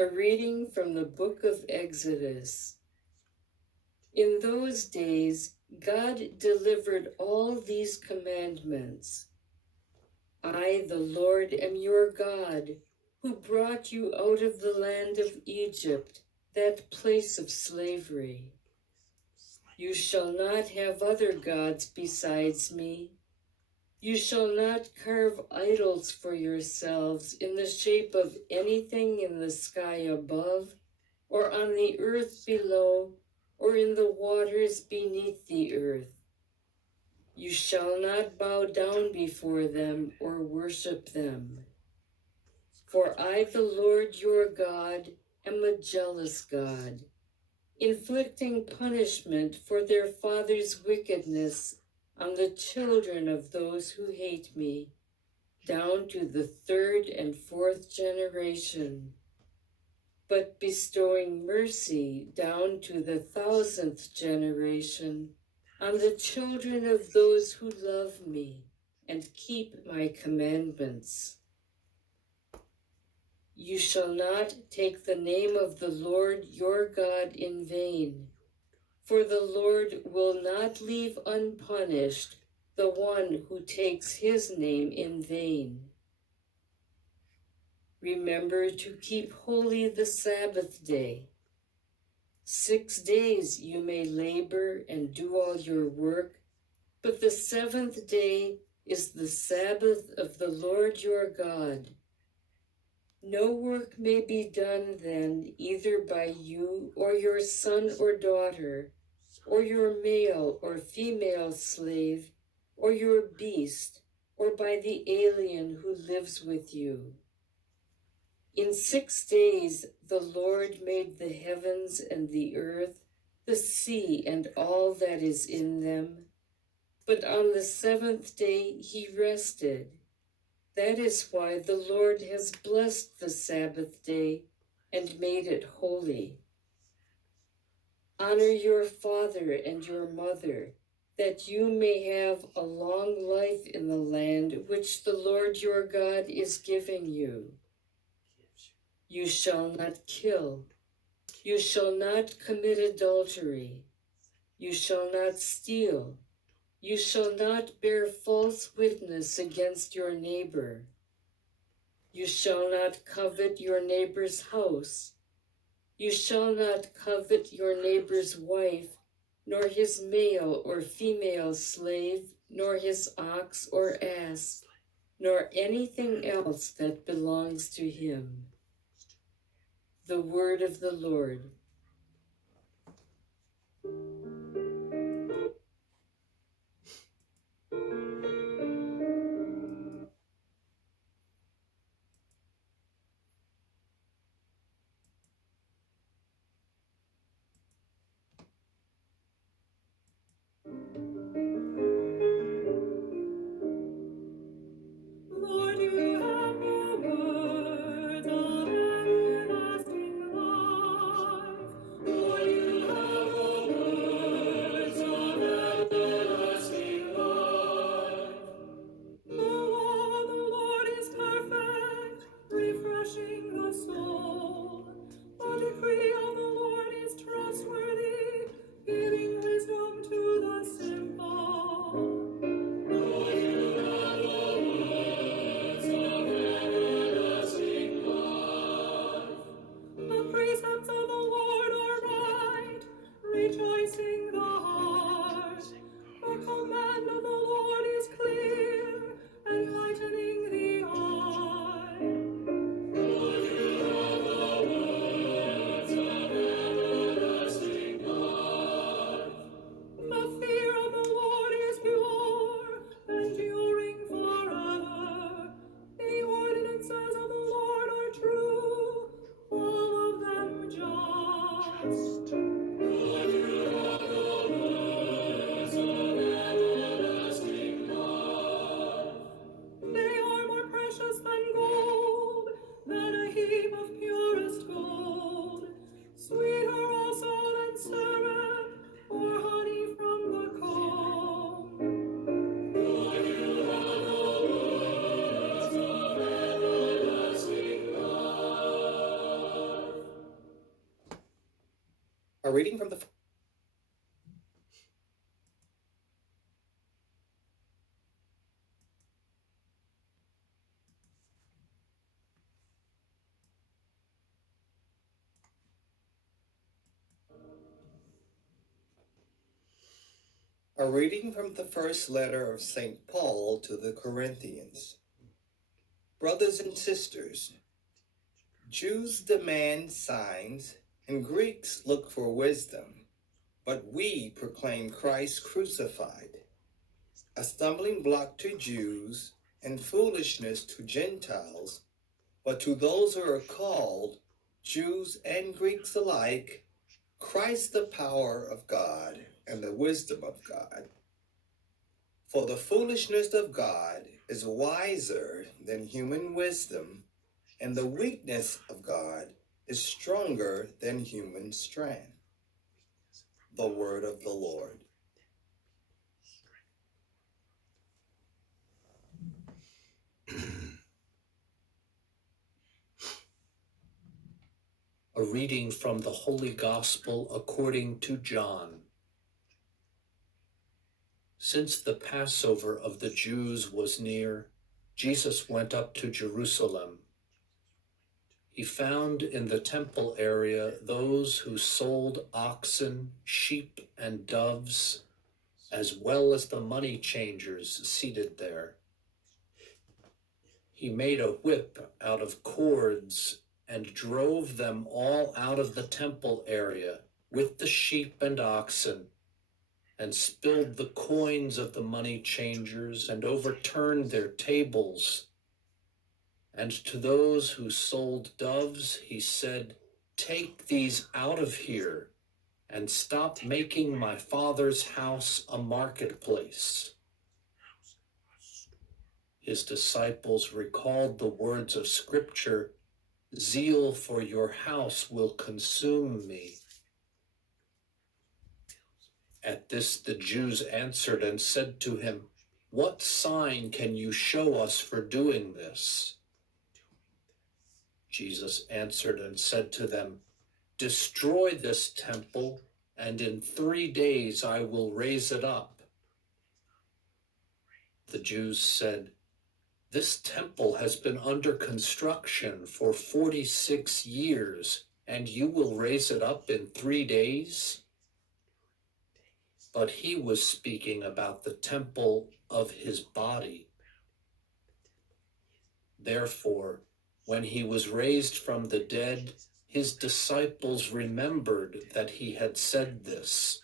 A reading from the book of Exodus. In those days, God delivered all these commandments. I, the Lord, am your God, who brought you out of the land of Egypt, that place of slavery. You shall not have other gods besides me. You shall not carve idols for yourselves in the shape of anything in the sky above, or on the earth below, or in the waters beneath the earth. You shall not bow down before them or worship them. For I, the Lord your God, am a jealous God, inflicting punishment for their fathers' wickedness on the children of those who hate me, down to the third and fourth generation, but bestowing mercy down to the 1,000th generation on the children of those who love me and keep my commandments. You shall not take the name of the Lord your God in vain, for the Lord will not leave unpunished the one who takes his name in vain. Remember to keep holy the Sabbath day. 6 days you may labor and do all your work, but the seventh day is the Sabbath of the Lord your God. No work may be done then either by you or your son or daughter, or your male or female slave, or your beast, or by the alien who lives with you. In 6 days the Lord made the heavens and the earth, the sea and all that is in them. But on the seventh day he rested. That is why the Lord has blessed the Sabbath day and made it holy. Honor your father and your mother, that you may have a long life in the land which the Lord your God is giving you. You shall not kill. You shall not commit adultery. You shall not steal. You shall not bear false witness against your neighbor. You shall not covet your neighbor's house. You shall not covet your neighbor's wife, nor his male or female slave, nor his ox or ass, nor anything else that belongs to him. The word of the Lord. Lord, you have the words of everlasting life. Lord, you have the words A reading from the first letter of St. Paul to the Corinthians. Brothers and sisters, Jews demand signs and Greeks look for wisdom, but we proclaim Christ crucified, a stumbling block to Jews and foolishness to Gentiles, but to those who are called, Jews and Greeks alike, Christ the power of God and the wisdom of God. For the foolishness of God is wiser than human wisdom, and the weakness of God is stronger than human strength. The word of the Lord. A reading from the Holy Gospel according to John. Since the Passover of the Jews was near, Jesus went up to Jerusalem. He found in the temple area those who sold oxen, sheep, and doves, as well as the money changers seated there. He made a whip out of cords and drove them all out of the temple area with the sheep and oxen, and spilled the coins of the money changers and overturned their tables. And to those who sold doves, he said, "Take these out of here and stop making my Father's house a marketplace." His disciples recalled the words of Scripture, "Zeal for your house will consume me." At this the Jews answered and said to him, "What sign can you show us for doing this?" Jesus answered and said to them, "Destroy this temple, and in 3 days I will raise it up." The Jews said, "This temple has been under construction for 46 years, and you will raise it up in 3 days?" But he was speaking about the temple of his body. Therefore, when he was raised from the dead, his disciples remembered that he had said this,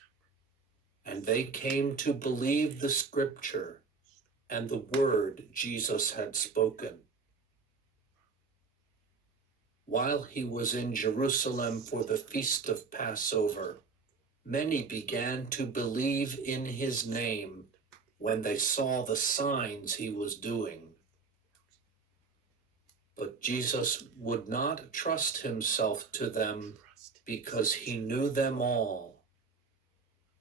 and they came to believe the Scripture and the word Jesus had spoken. While he was in Jerusalem for the feast of Passover, many began to believe in his name when they saw the signs he was doing. But Jesus would not trust himself to them because he knew them all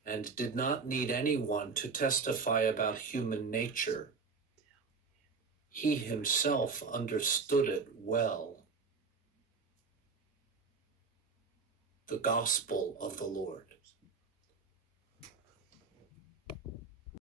and did not need anyone to testify about human nature. He himself understood it well. The Gospel of the Lord.